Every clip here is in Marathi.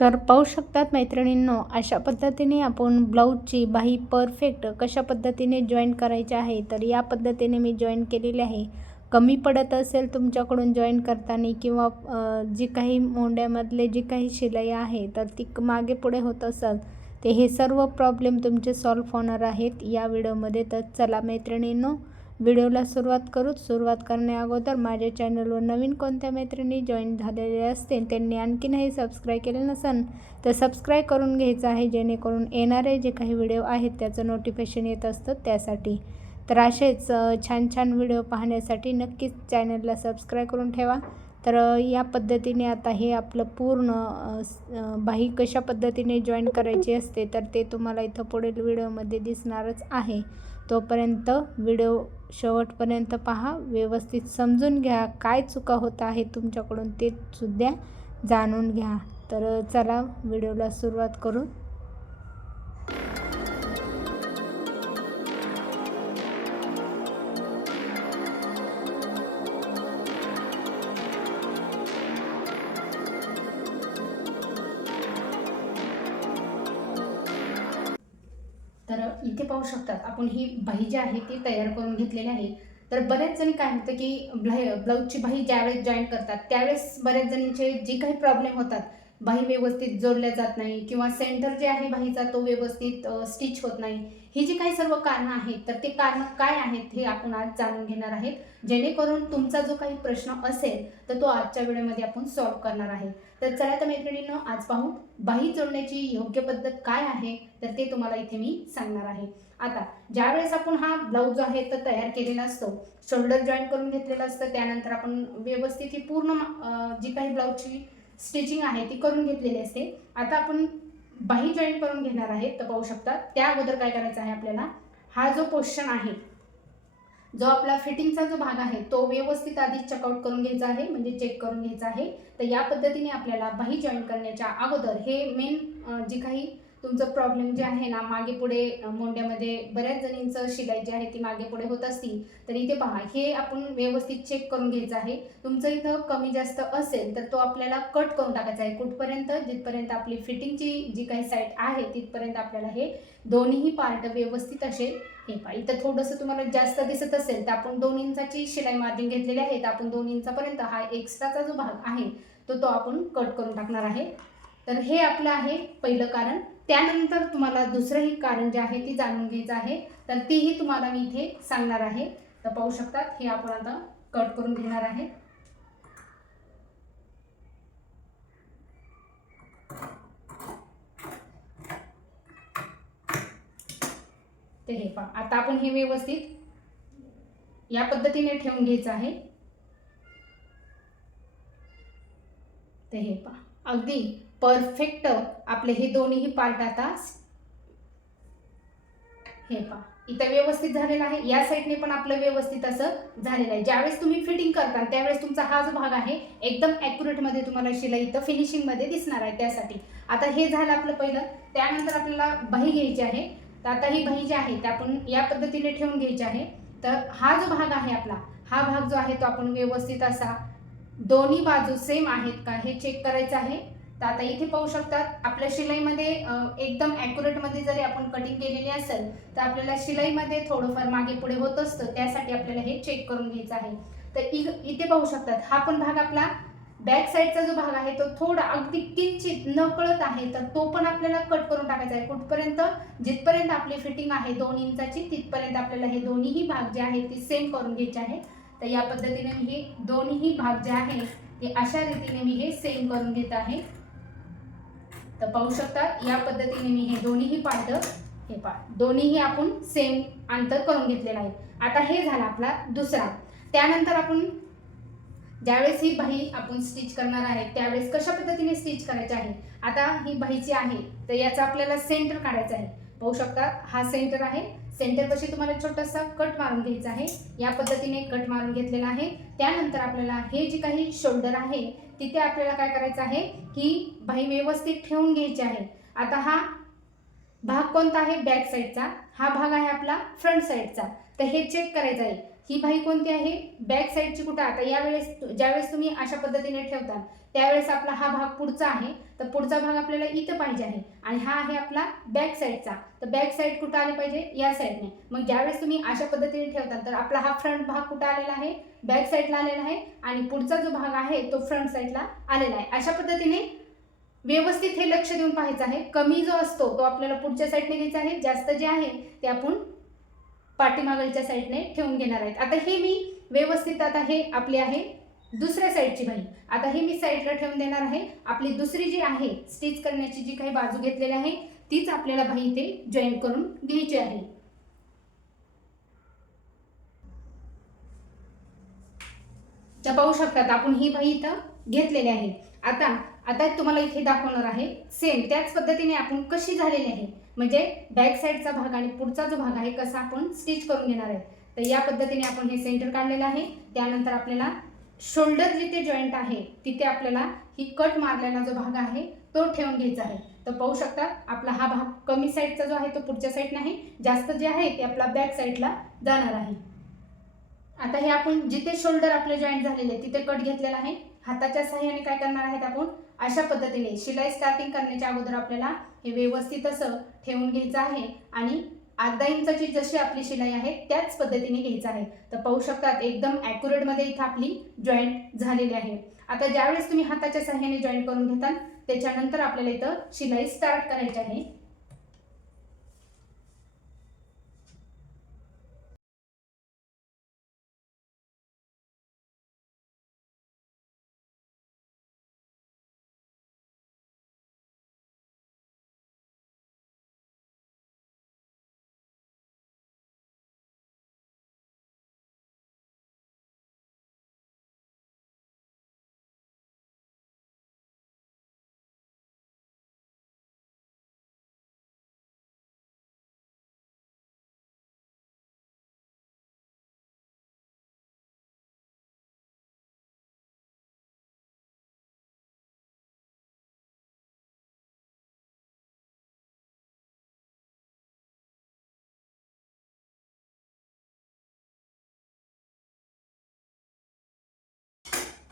तर पाहू शकतात मैत्रिणींनो अशा पद्धतीने आपण ब्लाऊजची बाही परफेक्ट कशा पद्धतीने जॉईन करायची आहे तर या पद्धतीने मी जॉईन केलेली आहे. कमी पडत असेल तुमच्याकडून जॉईन करताना किंवा जी काही मोंड्यामधले जी काही शिलाई आहे तर ती मागे पुढे होत असेल ते हे सर्व प्रॉब्लेम तुमचे सॉल्व्ह होणार आहेत या व्हिडिओमध्ये तर चला मैत्रिणींनो व्हिडिओला सुरुवात करूच. सुरुवात करण्याअगोदर माझ्या चॅनलवर नवीन कोणत्या मैत्रिणी जॉईन झालेले असतील त्यांनी आणखीनही सबस्क्राईब केले नसेल तर सबस्क्राईब करून घ्यायचं आहे जेणेकरून येणारे जे काही व्हिडिओ आहेत त्याचं नोटिफिकेशन येत असतं त्यासाठी. तर असेच छान छान व्हिडिओ पाहण्यासाठी नक्कीच चॅनलला सबस्क्राईब करून ठेवा. तर या पद्धतीने आता हे आपलं पूर्ण बाही कशा पद्धतीने जॉईन करायची असते तर ते तुम्हाला इथं पुढील व्हिडिओमध्ये दिसणारच आहे. तोपर्यंत व्हिडिओ शेवटपर्यंत पहा. व्यवस्थित समजून घ्या. काय चुका होत आहे तुमच्याकडून ते सुद्धा जाणून घ्या. तर चला व्हिडिओला सुरुवात करून आपण ही बाही जी आहे ती तयार करून घेतलेली आहे. तर बऱ्याच जणी काय होतं की ब्लाऊजची बाही ज्यावेळेस जॉईन करतात त्यावेळेस बऱ्याच जणींचे जे काही प्रॉब्लेम होतात बाही व्यवस्थित जोडल्या जात नाही किंवा सेंटर जे आहे बाहीचा तो व्यवस्थित स्टिच होत नाही. ही जी काही सर्व कारणं आहेत तर ते कारणं काय आहेत हे आपण आज जाणून घेणार आहेत. जेणेकरून तुमचा जो काही प्रश्न असेल तर तो आजच्या वेळेमध्ये आपण सॉल्व्ह करणार आहे. तर चला तर मैत्रिणींनो आज पाहू बाही जोडण्याची योग्य पद्धत काय आहे तर ते तुम्हाला इथे मी सांगणार आहे. आता ज्यावेळेस आपण हा ब्लाऊज जो आहे तर तयार केलेला असतो शोल्डर जॉईन करून घेतलेला असतं त्यानंतर आपण व्यवस्थित ही पूर्ण जी काही ब्लाऊजची स्टिचिंग आहे ती करून घेतलेली असते. आता आपण बाही जॉईन करून घेणार आहे तर पाहू शकता त्या अगोदर काय करायचं आहे आपल्याला? हा जो पोर्शन आहे जो आपला फिटिंगचा जो भाग आहे तो व्यवस्थित आधी चेकआउट करून घ्यायचा आहे म्हणजे चेक करून घ्यायचा आहे. तर या पद्धतीने आपल्याला बाही जॉईन करण्याच्या अगोदर हे मेन जी काही तुमचं प्रॉब्लेम जे आहे ना मागे पुढे मोंड्यामध्ये बऱ्याच जणींचं शिलाई जी आहे ती मागे पुढे होत असतील तर इथे पहा हे आपण व्यवस्थित चेक करून घ्यायचं आहे. तुमचं इथं कमी जास्त असेल तर तो आपल्याला कट करून टाकायचा आहे. कुठपर्यंत? जिथपर्यंत आपली फिटिंगची जी काही साईट आहे तिथपर्यंत आपल्याला हे दोन्हीही पार्ट व्यवस्थित असे हे पहा. इथं थोडंसं तुम्हाला जास्त दिसत असेल तर आपण दोन इंचाची शिलाई मार्जिन घेतलेली आहे तर आपण दोन इंचापर्यंत हा एक्स्ट्राचा जो भाग आहे तो तो आपण कट करून टाकणार आहे. तर हे आपलं आहे पहिलं कारण. त्यानंतर तुम्हाला दुसरंही कारण जे आहे ते जाणून घ्यायचं आहे. तर तीही तुम्हाला मी इथे सांगणार आहे. तर पाहू शकतात हे आपण आता कट करून घेणार आहे. ते हे पहा आता आपण हे व्यवस्थित या पद्धतीने ठेवून घ्यायचं आहे. ते हे पहा अगदी परफेक्ट आपले हे दोन्हीही पार्ट आता हे पहा. इथं व्यवस्थित झालेलं आहे. या साईडने पण आपलं व्यवस्थित असं झालेलं आहे. ज्यावेळेस तुम्ही फिटिंग करता त्यावेळेस तुमचा हा जो भाग आहे एकदम ॲक्युरेटमध्ये तुम्हाला शिलाई इथं फिनिशिंगमध्ये दिसणार आहे त्यासाठी. आता हे झालं आपलं पहिलं. त्यानंतर आपल्याला बही घ्यायची आहे. तर आता ही बही जी आहे ते आपण या पद्धतीने ठेवून घ्यायची आहे. तर हा जो भाग आहे आपला हा भाग जो आहे तो आपण व्यवस्थित असा दोन्ही बाजू सेम आहेत का हे चेक करायचं आहे. तर आता इथे पाहू शकतात आपल्या शिलाईमध्ये एकदम ॲक्युरेटमध्ये जरी आपण कटिंग केलेली असेल तर आपल्याला शिलाईमध्ये थोडंफार मागे पुढे होत असतं त्यासाठी आपल्याला हे चेक करून घ्यायचं आहे. तर इ इथे पाहू शकतात हा पण भाग आपला बॅक साईडचा जो भाग आहे तो थोडा अगदी किंचित नकळत आहे तर तो पण आपल्याला कट करून टाकायचा आहे. कुठपर्यंत? जिथपर्यंत आपली फिटिंग आहे दोन इंचाची तिथपर्यंत आपल्याला हे दोन्हीही भाग जे आहेत ते सेम करून घ्यायचे आहे. तर या पद्धतीने मी हे दोन्हीही भाग जे आहे ते अशा रीतीने मी हे सेम करून घेत आहे. तर पाहू शकता या पद्धतीने मी हे दोन्हीही पार्ट हे पा दोन्हीही आपण सेम अंतर करून घेतलेलं आहे आता हे झालं आपला दुसरा. त्यानंतर आपण ज्यावेळेस ही बाही आपण स्टिच करणार आहे त्यावेळेस कशा पद्धतीने स्टिच करायची आहे? आता ही बाहीची आहे तर याचा आपल्याला सेंटर काढायचा आहे. पाहू शकता हा सेंटर आहे सेंटरपाशी तुम्हाला छोटासा कट मारून घ्यायचा आहे. या पद्धतीने कट मारून घेतलेला आहे. त्यानंतर आपल्याला हे जे काही शोल्डर आहे तिथे आपल्याला काय करायचं आहे की बाही व्यवस्थित ठेवून घ्यायची आहे. आता हा भाग कोणता आहे? बॅक साईडचा हा भाग आहे आपला फ्रंट साईडचा तर हे चेक करायचं आहे. ही बाही कोणती आहे? बॅक साईडची कुठं? आता यावेळेस ज्यावेळेस तुम्ही अशा पद्धतीने ठेवता त्यावेळेस आपला हा भाग पुढचा आहे. तर पुढचा भाग आपल्याला इथं पाहिजे आहे. आणि हा आहे आपला बॅक साईडचा तर बॅक साईड कुठं आले पाहिजे? या साईडने मग ज्यावेळेस तुम्ही अशा पद्धतीने ठेवता तर आपला हा फ्रंट भाग कुठं आलेला आहे? बॅक साईडला आलेला आहे. आणि पुढचा जो भाग आहे तो फ्रंट साईडला आलेला आहे. अशा पद्धतीने व्यवस्थित हे लक्ष देऊन पाहायचं आहे. कमी जो असतो तो आपल्याला पुढच्या साईडने घ्यायचा आहे. जास्त जे आहे ते आपण पाठीमागलच्या साईडने ठेवून घेणार आहेत. आता हे मी व्यवस्थित आता हे आपले आहे. दुसऱ्या साईडची बाई. आता हे मी साईडला ठेवून देणार आहे. आपली दुसरी जी आहे स्टिच करण्याची जी काही बाजू घेतलेली आहे तीच आपल्याला बाई इथे जॉईन करून घ्यायची आहे. तर पाहू शकतात आपण ही बाई इथं घेतलेली आहे. आता आता तुम्हाला इथे दाखवणार आहे सेम त्याच पद्धतीने आपण कशी झालेली आहे. म्हणजे बॅक साईडचा भाग आणि पुढचा जो भाग आहे कसा आपण स्टिच करून घेणार आहे. तर या पद्धतीने आपण हे सेंटर काढलेलं आहे. त्यानंतर आपल्याला शोल्डर जिथे जॉईंट आहे तिथे आपल्याला ही कट मारलेला जो भाग आहे तो ठेवून घ्यायचा आहे. तर पाहू शकता आपला हा भाग कमी साईडचा जो आहे तो पुढच्या साईडने आहे जास्त जे आहे ते आपला बॅक साईडला जाणार आहे. आता हे आपण जिथे शोल्डर आपले जॉईंट झालेले तिथे कट घेतलेला आहे. हाताच्या सहाय्याने काय करणार आहेत आपण? अशा पद्धतीने शिलाई स्टार्टिंग करण्याच्या अगोदर आपल्याला हे व्यवस्थित असं ठेवून घ्यायचं आहे आणि अर्धा इंचाची जशी आपली शिलाई आहे त्याच पद्धतीने घ्यायचं आहे. तर पाहू शकतात एकदम ॲक्युरेटमध्ये इथं आपली जॉईंट झालेली आहे. आता ज्यावेळेस तुम्ही हाताच्या सहाय्याने जॉईंट करून घेताल त्याच्यानंतर आपल्याला इथं शिलाई स्टार्ट करायची आहे.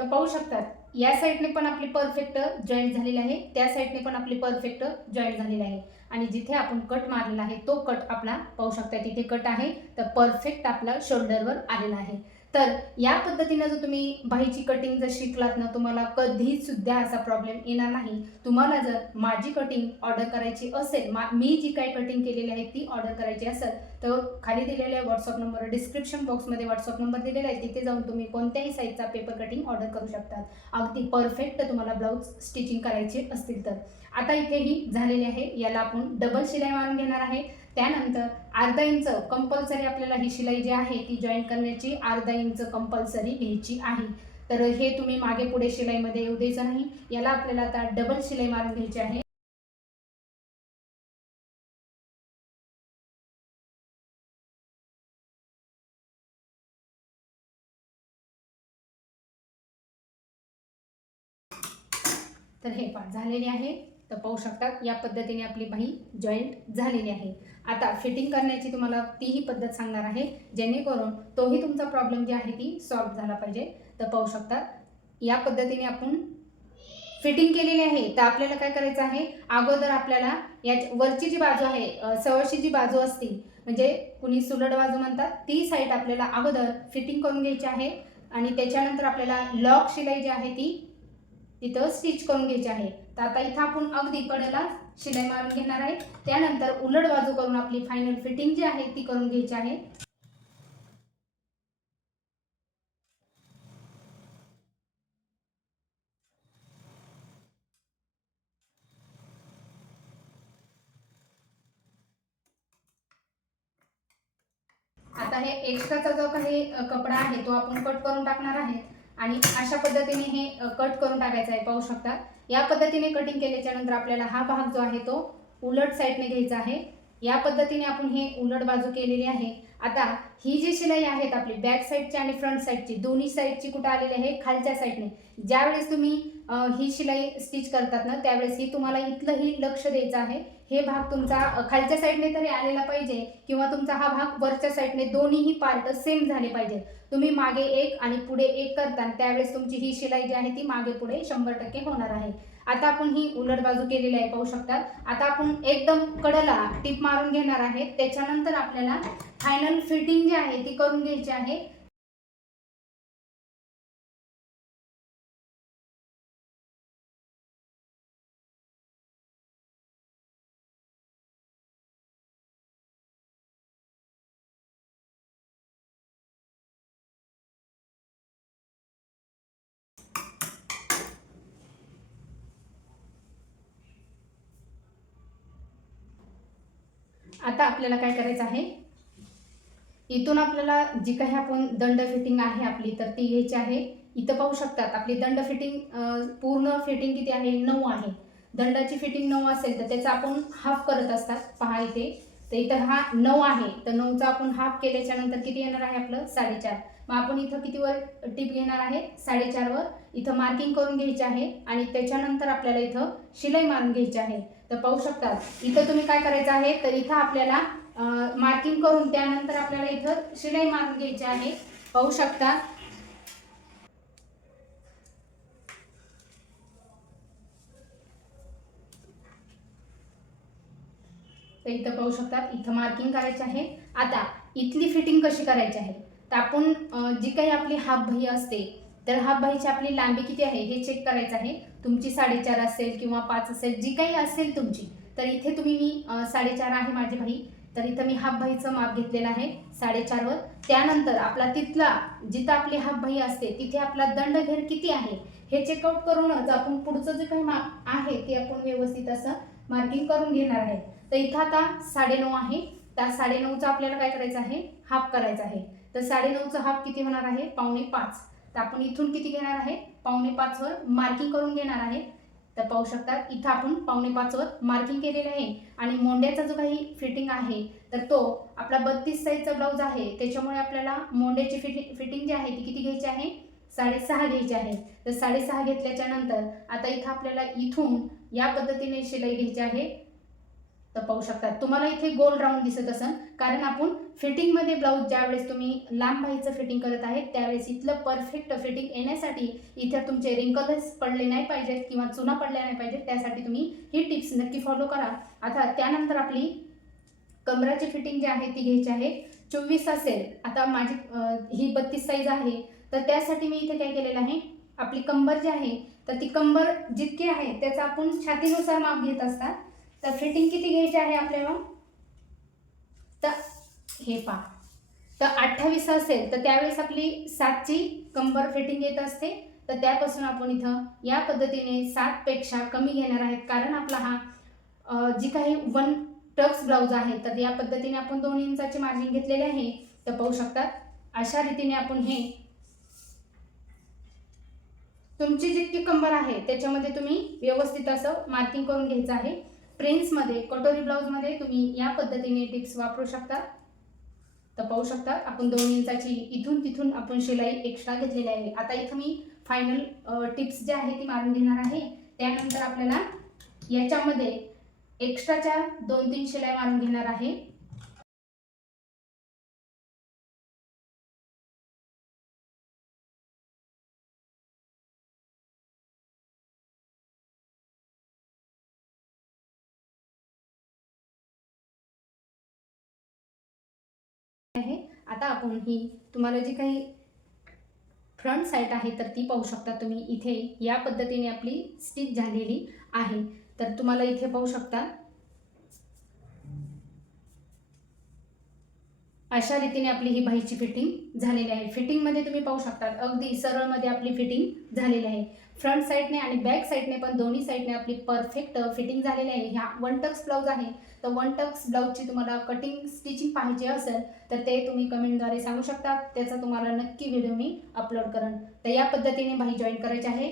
तर पाहू शकतात या साईडने पण आपली परफेक्ट जॉईंट झालेली आहे त्या साईडने पण आपली परफेक्ट जॉईंट झालेली आहे. आणि जिथे आपण कट मारलेला आहे तो कट आपला पाहू शकता तिथे कट आहे तर परफेक्ट आपला शोल्डरवर आलेला आहे. तर या पद्धतीनं जर तुम्ही बाहीची कटिंग जर शिकलात ना तुम्हाला कधीच सुद्धा असा प्रॉब्लेम येणार नाही. तुम्हाला जर माझी कटिंग ऑर्डर करायची असेल मा मी जी काही कटिंग केलेली आहे ती ऑर्डर करायची असेल तर खाली दिलेल्या व्हॉट्सअप नंबर डिस्क्रिप्शन बॉक्समध्ये व्हॉट्सअप नंबर दिलेला आहे तिथे जाऊन तुम्ही कोणत्याही साईजचा पेपर कटिंग ऑर्डर करू शकतात. अगदी परफेक्ट तुम्हाला ब्लाऊज स्टिचिंग करायचे असतील तर. आता इथे ही झालेली आहे याला आपण डबल शिलाई मारून घेणार आहे. त्यानंतर अर्धा इंच कंपल्सरी आपल्याला ही शिलाई जी आहे ती जॉईन करण्याची अर्धा इंच कंपल्सरी घ्यायची आहे. तर हे तुम्ही मागे पुढे शिलाईमध्ये येऊ द्यायचं नाही. याला आपल्याला आता डबल शिलाई मारून घ्यायची आहे. तर हे पण झालेले आहे. तर पाहू शकतात या पद्धतीने आपली बाही जॉईंट झालेली आहे. आता फिटिंग करण्याची तुम्हाला तीही पद्धत सांगणार आहे जेणेकरून तोही तुमचा प्रॉब्लेम जी आहे ती सॉल्व्ह झाला पाहिजे. तर पाहू शकतात या पद्धतीने आपण फिटिंग केलेली आहे तर आपल्याला काय करायचं आहे अगोदर आपल्याला या वरची जी बाजू आहे सवळशी जी बाजू असती म्हणजे कुणी सुलट बाजू म्हणतात ती साईड आपल्याला अगोदर फिटिंग करून घ्यायची आहे. आणि त्याच्यानंतर आपल्याला लॉक शिलाई जी आहे ती तिथं स्टिच करून घ्यायची आहे. तर आता इथं आपण अगदी कडेला शिलाई मारून घेणार आहे. त्यानंतर उलट बाजू करून आपली फायनल फिटिंग जी आहे ती करून घ्यायची आहे. आता हे एक्स्ट्राचा जो काही कपडा आहे तो आपण कट करून टाकणार आहे. आणि अशा पद्धतीने हे कट करून टाकायचं आहे. पाहू शकता. या पद्धतीने कटिंग केल्याच्यानंतर आपल्याला हा भाग जो आहे तो उलट साईडने घ्यायचा आहे. या पद्धतीने आपण हे उलट बाजू केलेली आहे. आता ही जी शिलाई आहेत आपली बॅक साईडची आणि फ्रंट साईडची दोन्ही साईडची कुठं आलेली आहे? खालच्या साईडने ज्यावेळेस तुम्ही ही शिलाई स्टिच करतात ना त्यावेळेस ही तुम्हाला इथलंही लक्ष द्यायचं आहे. हे भाग तुमचा खालच्या साईडने तरी आलेला पाहिजे किंवा तुमचा हा भाग वरच्या साईडने दोन्हीही पार्ट सेम झाले पाहिजे. तुम्ही मागे एक आणि पुढे एक करता त्यावेळेस तुमची ही शिलाई जी आहे ती मागे पुढे शंभर टक्के होणार आहे. आता आपण ही उलट बाजू केलेली आहे पाहू शकतात. आता आपण एकदम कडला टिप मारून घेणार आहे. त्याच्यानंतर आपल्याला फायनल फिटिंग जी आहे ती करून घ्यायची आहे. आता आपल्याला काय करायचं आहे? इथून आपल्याला जी काही आपण दंड फिटिंग आहे आपली तर ती घ्यायची आहे. इथं पाहू शकतात आपली दंड फिटिंग पूर्ण फिटिंग किती आहे? नऊ आहे. दंडाची फिटिंग नऊ असेल तर त्याचा आपण हाफ करत असतात. पहा इथे. तर इथं हा नऊ आहे. तर नऊचा आपण हाफ केल्याच्यानंतर किती येणार आहे आपलं? साडेचार. मग आपण इथं कितीवर टिप घेणार आहे? साडेचारवर इथं मार्किंग करून घ्यायची आहे आणि त्याच्यानंतर आपल्याला इथं शिलाई मारून घ्यायची आहे. तर पाहू शकतात. इथं तुम्ही काय करायचं आहे? तर इथं आपल्याला मार्किंग करून त्यानंतर आपल्याला इथं शिलाई मारून घ्यायची आहे. पाहू शकता. तर इथं पाहू शकतात इथं मार्किंग करायचे आहे. आता इथली फिटिंग कशी करायची आहे? तर आपण जी काही आपली हाफ भाई असते तर हाफ भाईची आपली लांबी किती आहे हे चेक करायचं आहे. तुमची साडेचार असेल किंवा पाच असेल जी काही असेल तुमची तर इथे तुम्ही मी साडेचार आहे माझी भाई. तर इथं मी हाफ भाईचं माप घेतलेलं आहे साडेचारवर त्यानंतर आपला तिथला जिथं आपली हाफ भाई असते तिथे आपला दंडघेर किती आहे हे चेकआउट करूनच आपण पुढचं जे काही माप आहे ते आपण व्यवस्थित असं मार्किंग करून घेणार आहे. तर इथं आता साडेनऊ आहे. त्या साडेनऊचं आपल्याला काय करायचं आहे? हाफ करायचं आहे. तर साडेनऊचं हाफ किती होणार आहे? पावणे पाच. तर आपण इथून किती घेणार आहे? पावणे पाचवर मार्किंग करून घेणार आहे. तर पाहू शकतात इथं आपण पावणे पाचवर मार्किंग केलेलं आहे. आणि मोंड्याचा जो काही फिटिंग आहे तर तो आपला बत्तीस साईजचा ब्लाऊज आहे. त्याच्यामुळे आपल्याला मोंड्याची फिटिंग फिटिंग जी आहे ती किती घ्यायची आहे? साडेसहा घ्यायची आहे. तर साडेसहा घेतल्याच्या नंतर आता इथं आपल्याला इथून या पद्धतीने शिलाई घ्यायची आहे. तर पाहू शकतात. तुम्हाला इथे गोल राऊंड दिसत असेल कारण आपण फिटिंगमध्ये ब्लाऊज ज्यावेळेस तुम्ही लांब बाईचं फिटिंग करत आहे त्यावेळेस इथलं परफेक्ट फिटिंग येण्यासाठी इथे तुमचे रिंकल्स पडले नाही पाहिजेत किंवा चुना पडल्या नाही पाहिजेत त्यासाठी तुम्ही ही टिप्स नक्की फॉलो करा. आता त्यानंतर आपली कमराची फिटिंग जी आहे ती घ्यायची आहे. चोवीस असेल आता माझी ही बत्तीस साईज आहे. तर त्यासाठी मी इथे काय केलेलं आहे आपली कंबर जी आहे तर ती कंबर जितकी आहे त्याचा आपण छातीनुसार माप घेत असतात. तर फिटिंग किती घ्यायची आहे आपल्याला? तर हे पहा. तर अठ्ठावीस असेल तर त्यावेळेस आपली सातची कंबर फिटिंग येत असते. तर त्यापासून आपण इथं या पद्धतीने सातपेक्षा कमी घेणार आहेत. कारण आपला हा जी काही वन टक्स ब्लाऊज आहे तर या पद्धतीने आपण दोन इंचाचे मार्जिन घेतलेले आहे. तर पाहू शकतात अशा रीतीने आपण हे तुमची जितकी कंबर आहे त्याच्यामध्ये तुम्ही व्यवस्थित असं मार्किंग करून घ्यायचं आहे. प्रिन्समध्ये कटोरी ब्लाऊजमध्ये तुम्ही या पद्धतीने टिप्स वापरू शकता. तर पाहू शकता आपण दोन इंचाची इथून तिथून आपण शिलाई एक्स्ट्रा घेतलेली आहे. आता इथं मी फायनल टिप्स जे आहे ती मारून घेणार आहे. त्यानंतर आपल्याला याच्यामध्ये एक्स्ट्राच्या दोन तीन शिलाई मारून घेणार आहे. आता आपण ही तुम्हाला जी काही फ्रंट साईड आहे तर ती पाहू शकता तुम्ही. इथे या पद्धतीने आपली स्टिच झालेली आहे. तर तुम्हाला इथे पाहू शकता. अशा रीतीने आपली ही बाईची फिटिंग झालेली आहे. फिटिंगमध्ये तुम्ही पाहू शकता. अगदी सरळमध्ये आपली फिटिंग झालेली आहे. फ्रंट साईडने आणि बॅक साईडने पण दोन्ही साईडने आपली परफेक्ट फिटिंग झालेली आहे. ह्या वन टक्स ब्लाऊज आहे. तर वन टक्स ब्लाऊजची तुम्हाला कटिंग स्टिचिंग पाहिजे असेल तर ते तुम्ही कमेंटद्वारे सांगू शकता. त्याचा तुम्हाला नक्की व्हिडिओ मी अपलोड करेन. तर या पद्धतीने बाही जॉईन करायची आहे.